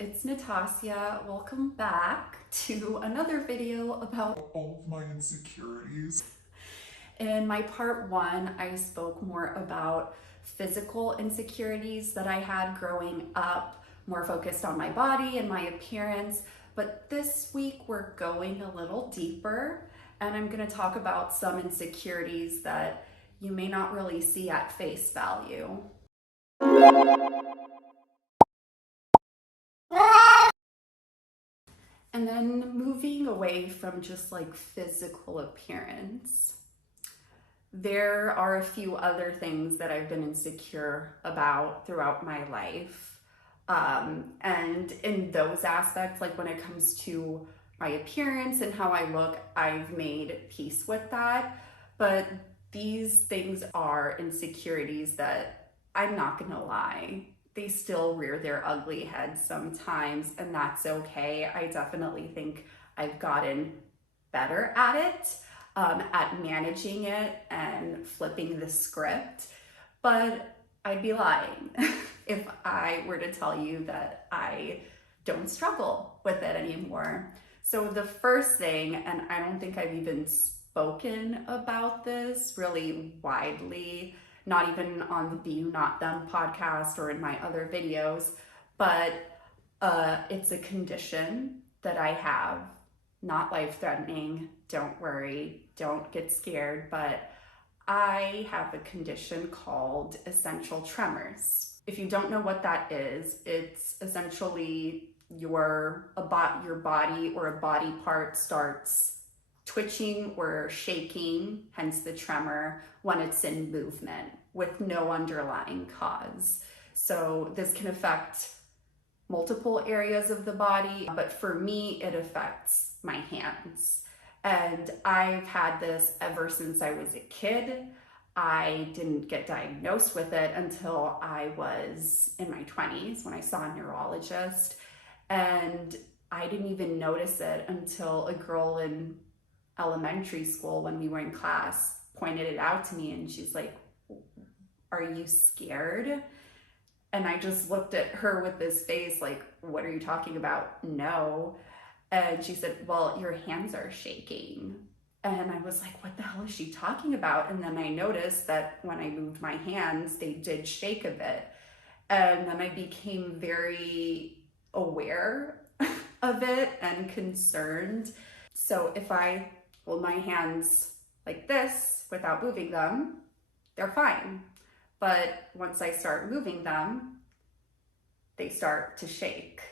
it's Natasha. Welcome back to another video about all of my insecurities. In my part one, I spoke more about physical insecurities that I had growing up, more focused on my body and my appearance. But this week we're going a little deeper, and I'm going to talk about some insecurities that you may not really see at face value. And then moving away from just like physical appearance, there are a few other things that I've been insecure about throughout my life. And in those aspects, like when it comes to my appearance and how I look, I've made peace with that. But these things are insecurities that, I'm not gonna lie, they still rear their ugly heads sometimes, and that's okay. I definitely think I've gotten better at it, at managing it and flipping the script, but I'd be lying if I were to tell you that I don't struggle with it anymore. So the first thing, and I don't think I've even spoken about this really widely, not even on the Be You Not Them podcast or in my other videos, but it's a condition that I have, not life-threatening, don't worry, don't get scared, but I have a condition called essential tremors. If you don't know what that is, it's essentially your body or a body part starts twitching or shaking, hence the tremor, when it's in movement with no underlying cause. So this can affect multiple areas of the body, but for me, it affects my hands. And I've had this ever since I was a kid. I didn't get diagnosed with it until I was in my 20s when I saw a neurologist. And I didn't even notice it until a girl in elementary school, when we were in class, pointed it out to me, and she's like, "Are you scared?" And I just looked at her with this face like, "What are you talking about?" "No." And she said, "Well, your hands are shaking." And I was like, what the hell is she talking about? And then I noticed that when I moved my hands, they did shake a bit. And then I became very aware of it and concerned. So if I hold my hands like this without moving them, they're fine. But once I start moving them, they start to shake.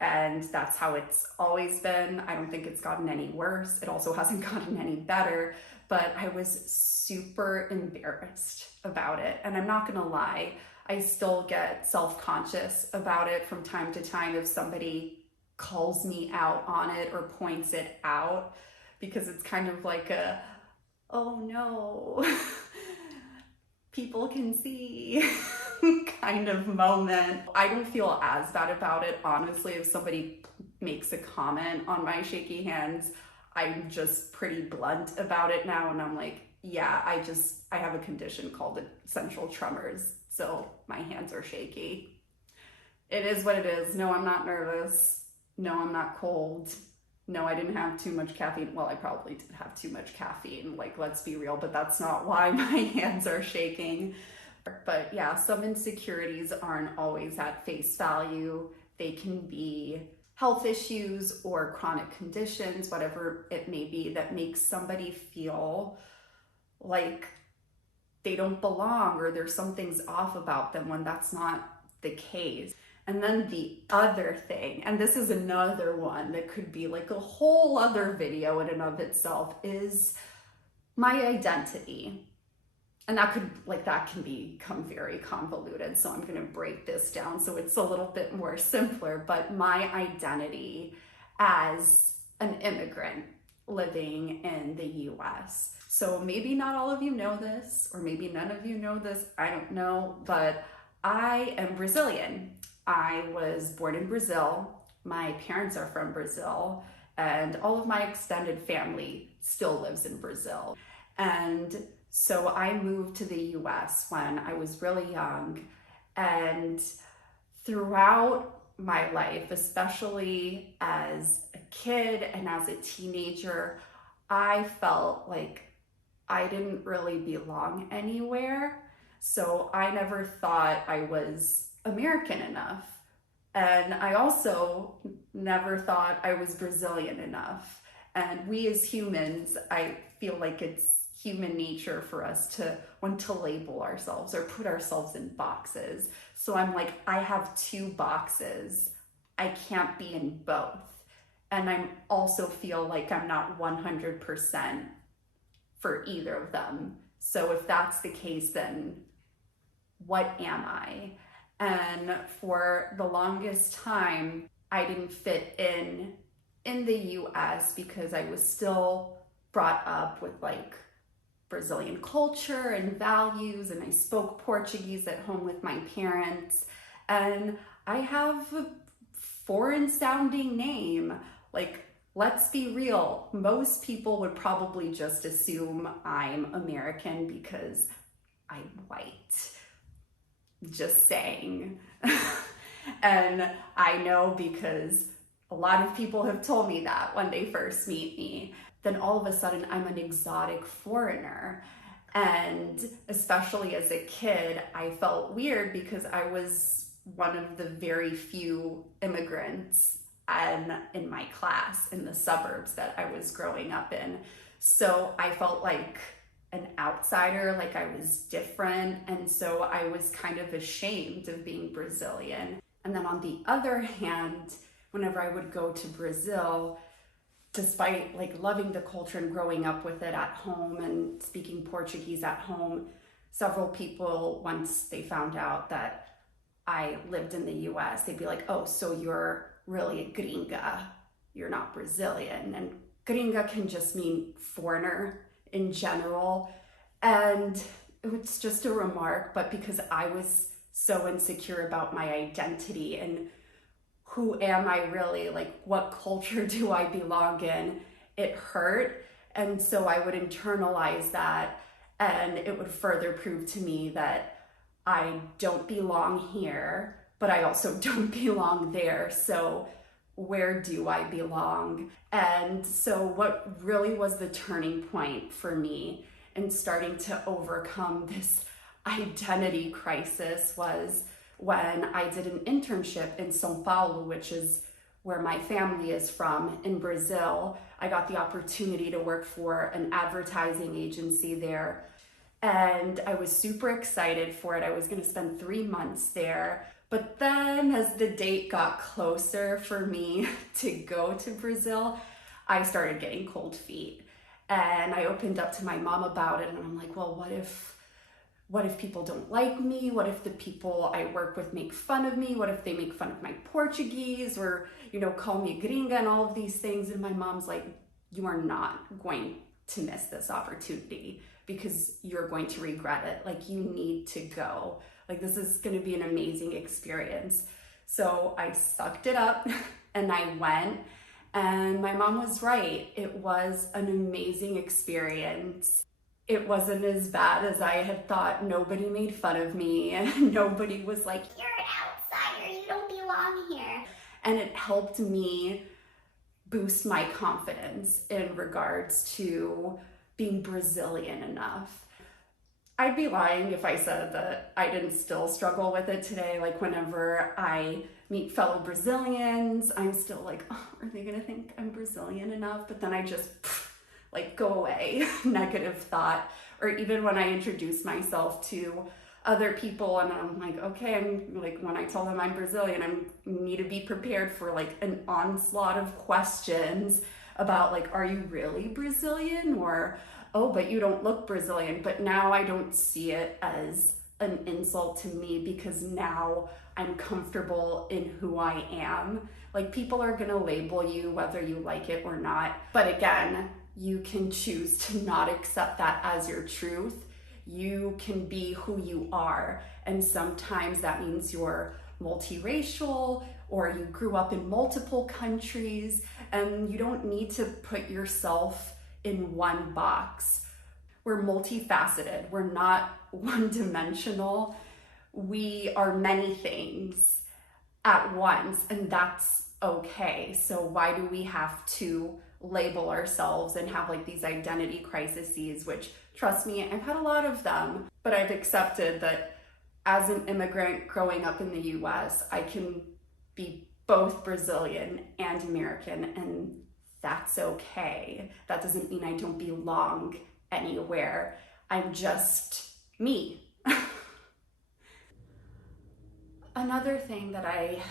And that's how it's always been. I don't think it's gotten any worse. It also hasn't gotten any better, but I was super embarrassed about it. And I'm not gonna lie, I still get self-conscious about it from time to time if somebody calls me out on it or points it out, because it's kind of like a, oh no, people can see kind of moment. I don't feel as bad about it, honestly. If somebody makes a comment on my shaky hands, I'm just pretty blunt about it now, and I'm like, yeah, I have a condition called essential tremors, so my hands are shaky. It is what it is. No, I'm not nervous. No, I'm not cold. No, I didn't have too much caffeine. Well, I probably did have too much caffeine, like, let's be real, but that's not why my hands are shaking. But yeah, some insecurities aren't always at face value. They can be health issues or chronic conditions, whatever it may be, that makes somebody feel like they don't belong or there's something's off about them, when that's not the case. And then the other thing, and this is another one that could be like a whole other video in and of itself, is my identity. And that can become very convoluted, so I'm going to break this down so it's a little bit more simpler. But my identity as an immigrant living in the US. So maybe not all of you know this, or maybe none of you know this, I don't know, but I am Brazilian. I was born in Brazil. My parents are from Brazil, and all of my extended family still lives in Brazil. And so I moved to the US when I was really young, and throughout my life, especially as a kid and as a teenager, I felt like I didn't really belong anywhere. So I never thought I was American enough. And I also never thought I was Brazilian enough. And we as humans, I feel like it's human nature for us to want to label ourselves or put ourselves in boxes. So I'm like, I have two boxes. I can't be in both. And I also feel like I'm not 100% for either of them. So if that's the case, then what am I? And for the longest time, I didn't fit in the US because I was still brought up with like Brazilian culture and values, and I spoke Portuguese at home with my parents. And I have a foreign sounding name. Like, let's be real, most people would probably just assume I'm American because I'm white. Just saying. And I know because a lot of people have told me that when they first meet me. Then all of a sudden I'm an exotic foreigner. And especially as a kid, I felt weird because I was one of the very few immigrants and in my class in the suburbs that I was growing up in. So I felt like an outsider, like I was different. And so I was kind of ashamed of being Brazilian. And then on the other hand, whenever I would go to Brazil, despite like loving the culture and growing up with it at home and speaking Portuguese at home, several people, once they found out that I lived in the US, they'd be like, oh, so you're really a gringa, you're not Brazilian. And gringa can just mean foreigner in general. And it's just a remark, but because I was so insecure about my identity and who am I really, like what culture do I belong in, it hurt. And so I would internalize that, and it would further prove to me that I don't belong here, but I also don't belong there. So where do I belong? And so what really was the turning point for me in starting to overcome this identity crisis was when I did an internship in São Paulo, which is where my family is from, in Brazil. I got the opportunity to work for an advertising agency there, and I was super excited for it. I was gonna spend 3 months there. But then as the date got closer for me to go to Brazil, I started getting cold feet. And I opened up to my mom about it, and I'm like, well, what if people don't like me? What if the people I work with make fun of me? What if they make fun of my Portuguese or, call me gringa and all of these things? And my mom's like, you are not going to miss this opportunity because you're going to regret it. Like, you need to go. Like, this is going to be an amazing experience. So I sucked it up and I went, and my mom was right. It was an amazing experience. It wasn't as bad as I had thought. Nobody made fun of me, and nobody was like, you're an outsider, you don't belong here. And it helped me boost my confidence in regards to being Brazilian enough. I'd be lying if I said that I didn't still struggle with it today. Like, whenever I meet fellow Brazilians, I'm still like, oh, are they gonna think I'm Brazilian enough? But then I just go away, negative thought. Or even when I introduce myself to other people and I'm like, okay, I'm like, when I tell them I'm Brazilian, I need to be prepared for like an onslaught of questions about like, are you really Brazilian? Or, oh, but you don't look Brazilian. But now I don't see it as an insult to me because now I'm comfortable in who I am. Like, people are gonna label you whether you like it or not. But again, you can choose to not accept that as your truth. You can be who you are. And sometimes that means you're multiracial or you grew up in multiple countries, and you don't need to put yourself in one box. We're multifaceted. We're not one-dimensional. We are many things. at once, and that's okay. So why do we have to label ourselves and have like these identity crises, which, trust me, I've had a lot of them, but I've accepted that as an immigrant growing up in the US, I can be both Brazilian and American, and that's okay. That doesn't mean I don't belong anywhere. I'm just me. Another thing that I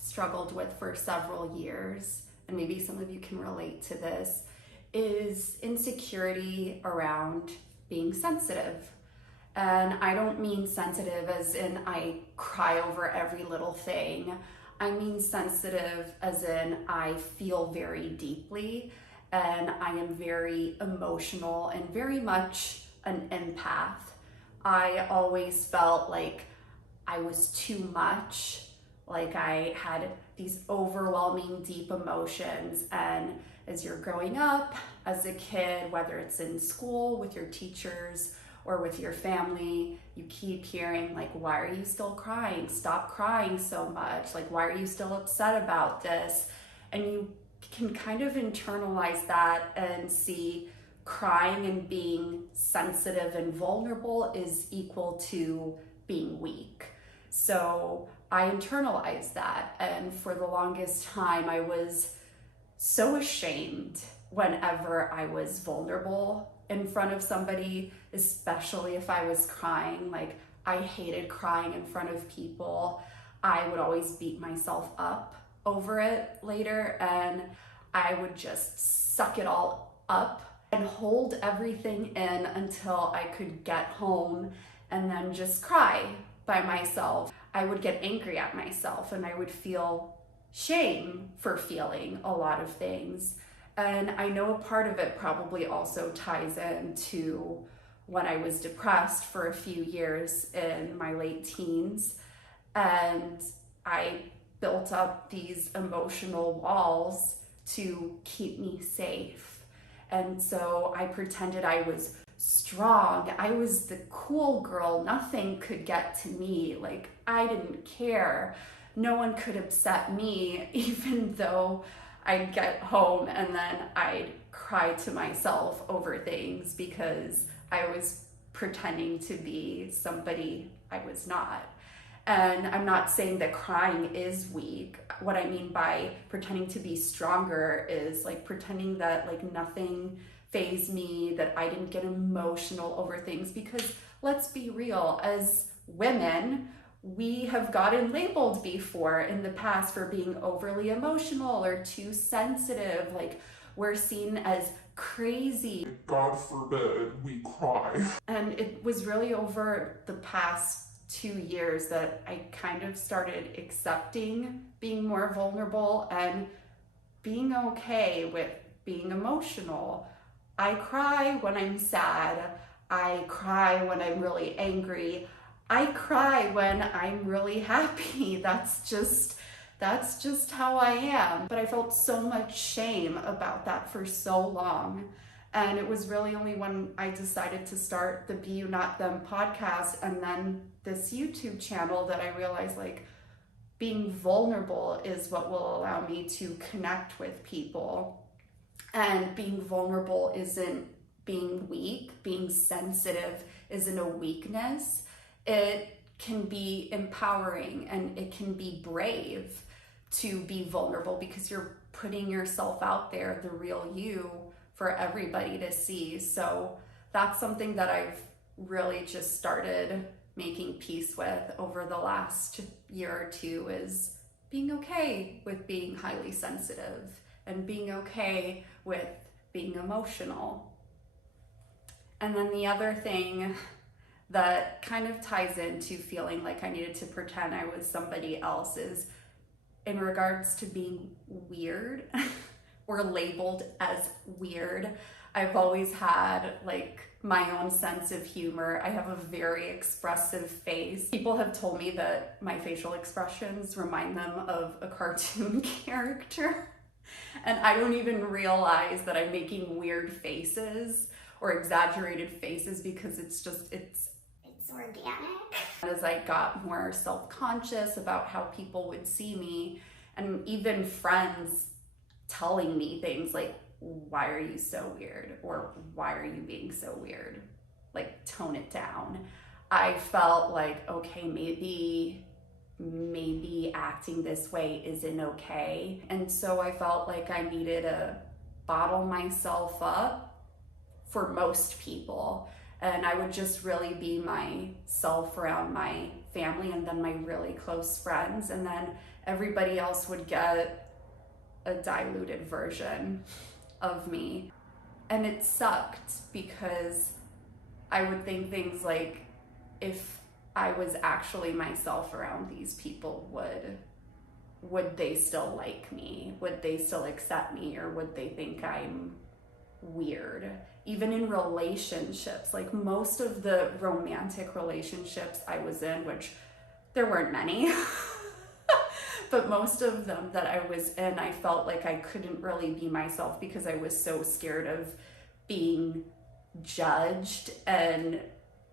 struggled with for several years, and maybe some of you can relate to this, is insecurity around being sensitive. And I don't mean sensitive as in I cry over every little thing. I mean sensitive as in I feel very deeply and I am very emotional and very much an empath. I always felt like I was too much, like I had these overwhelming deep emotions. And as you're growing up as a kid, whether it's in school with your teachers or with your family, you keep hearing like, why are you still crying? Stop crying so much. Like, why are you still upset about this? And you can kind of internalize that and see crying and being sensitive and vulnerable is equal to being weak. So I internalized that, and for the longest time I was so ashamed whenever I was vulnerable in front of somebody, especially if I was crying. Like, I hated crying in front of people. I would always beat myself up over it later, and I would just suck it all up and hold everything in until I could get home and then just cry by myself. I would get angry at myself and I would feel shame for feeling a lot of things. And I know a part of it probably also ties into when I was depressed for a few years in my late teens, and I built up these emotional walls to keep me safe. And so I pretended I was strong. I was the cool girl. Nothing could get to me. Like, I didn't care. No one could upset me, even though I'd get home and then I'd cry to myself over things because I was pretending to be somebody I was not. And I'm not saying that crying is weak. What I mean by pretending to be stronger is like pretending that like nothing fazed me, that I didn't get emotional over things, because let's be real, as women, we have gotten labeled before in the past for being overly emotional or too sensitive. Like, we're seen as crazy. God forbid we cry. And it was really over the past 2 years that I kind of started accepting being more vulnerable and being okay with being emotional. I cry when I'm sad. I cry when I'm really angry. I cry when I'm really happy. That's just how I am. But I felt so much shame about that for so long. And it was really only when I decided to start the Be You Not Them podcast and then this YouTube channel that I realized like being vulnerable is what will allow me to connect with people. And being vulnerable isn't being weak. Being sensitive isn't a weakness. It can be empowering and it can be brave to be vulnerable because you're putting yourself out there, the real you, for everybody to see. So that's something that I've really just started making peace with over the last year or two, is being okay with being highly sensitive and being okay with being emotional. And then the other thing that kind of ties into feeling like I needed to pretend I was somebody else is in regards to being weird or labeled as weird. I've always had like my own sense of humor. I have a very expressive face. People have told me that my facial expressions remind them of a cartoon character. And I don't even realize that I'm making weird faces or exaggerated faces because it's It's organic. As I got more self-conscious about how people would see me, and even friends telling me things like, why are you so weird? Or why are you being so weird? Like, tone it down. I felt like, okay, maybe acting this way isn't okay. And so I felt like I needed to bottle myself up for most people. And I would just really be myself around my family and then my really close friends. And then everybody else would get a diluted version of me. And it sucked because I would think things like, if I was actually myself around these people, would they still like me? Would they still accept me? Or would they think I'm weird? Even in relationships, like most of the romantic relationships I was in, which there weren't many, but most of them that I was in, I felt like I couldn't really be myself because I was so scared of being judged and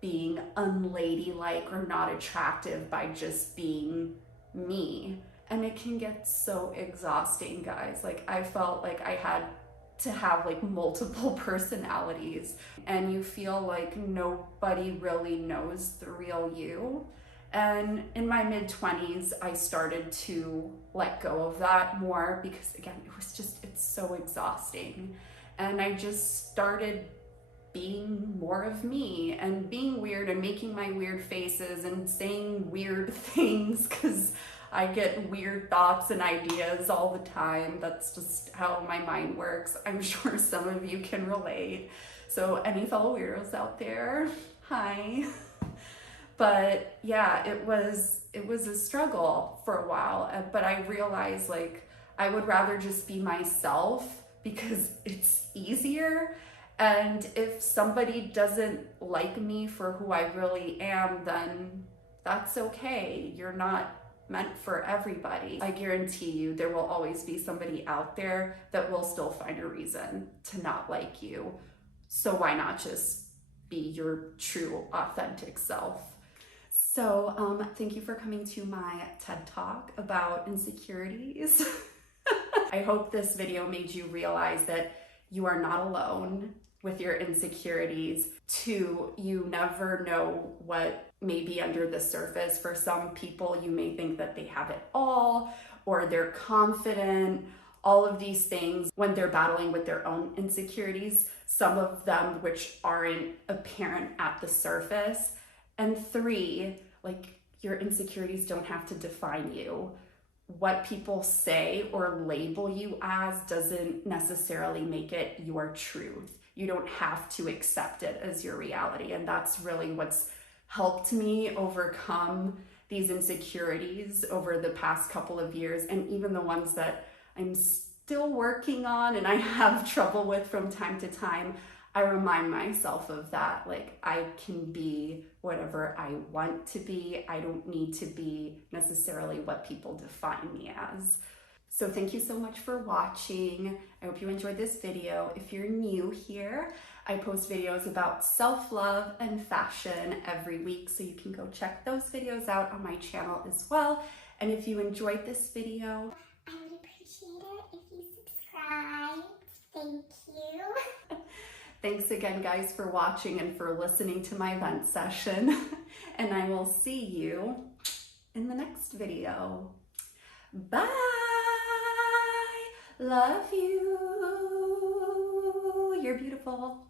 being unladylike or not attractive by just being me. And it can get so exhausting, guys. Like, I felt like I had to have like multiple personalities, and you feel like nobody really knows the real you. And in my mid-20s, I started to let go of that more because, again, it's so exhausting. And I just started being more of me and being weird and making my weird faces and saying weird things because I get weird thoughts and ideas all the time. That's just how my mind works. I'm sure some of you can relate. So any fellow weirdos out there, hi. But yeah, it was a struggle for a while, but I realized like I would rather just be myself because it's easier. And if somebody doesn't like me for who I really am, then that's okay. You're not meant for everybody. I guarantee you there will always be somebody out there that will still find a reason to not like you. So why not just be your true, authentic self? So thank you for coming to my TED Talk about insecurities. I hope this video made you realize that you are not alone with your insecurities. 2, you never know what may be under the surface. For some people, you may think that they have it all, or they're confident, all of these things when they're battling with their own insecurities, some of them which aren't apparent at the surface. And 3, like, your insecurities don't have to define you. What people say or label you as doesn't necessarily make it your truth. You don't have to accept it as your reality. And that's really what's helped me overcome these insecurities over the past couple of years, and even the ones that I'm still working on and I have trouble with from time to time. I remind myself of that. Like, I can be whatever I want to be. I don't need to be necessarily what people define me as. So thank you so much for watching. I hope you enjoyed this video. If you're new here, I post videos about self-love and fashion every week, so you can go check those videos out on my channel as well. And if you enjoyed this video, I would appreciate it if you subscribed. Thank you. Thanks again, guys, for watching and for listening to my vent session. And I will see you in the next video. Bye! Love you. You're beautiful.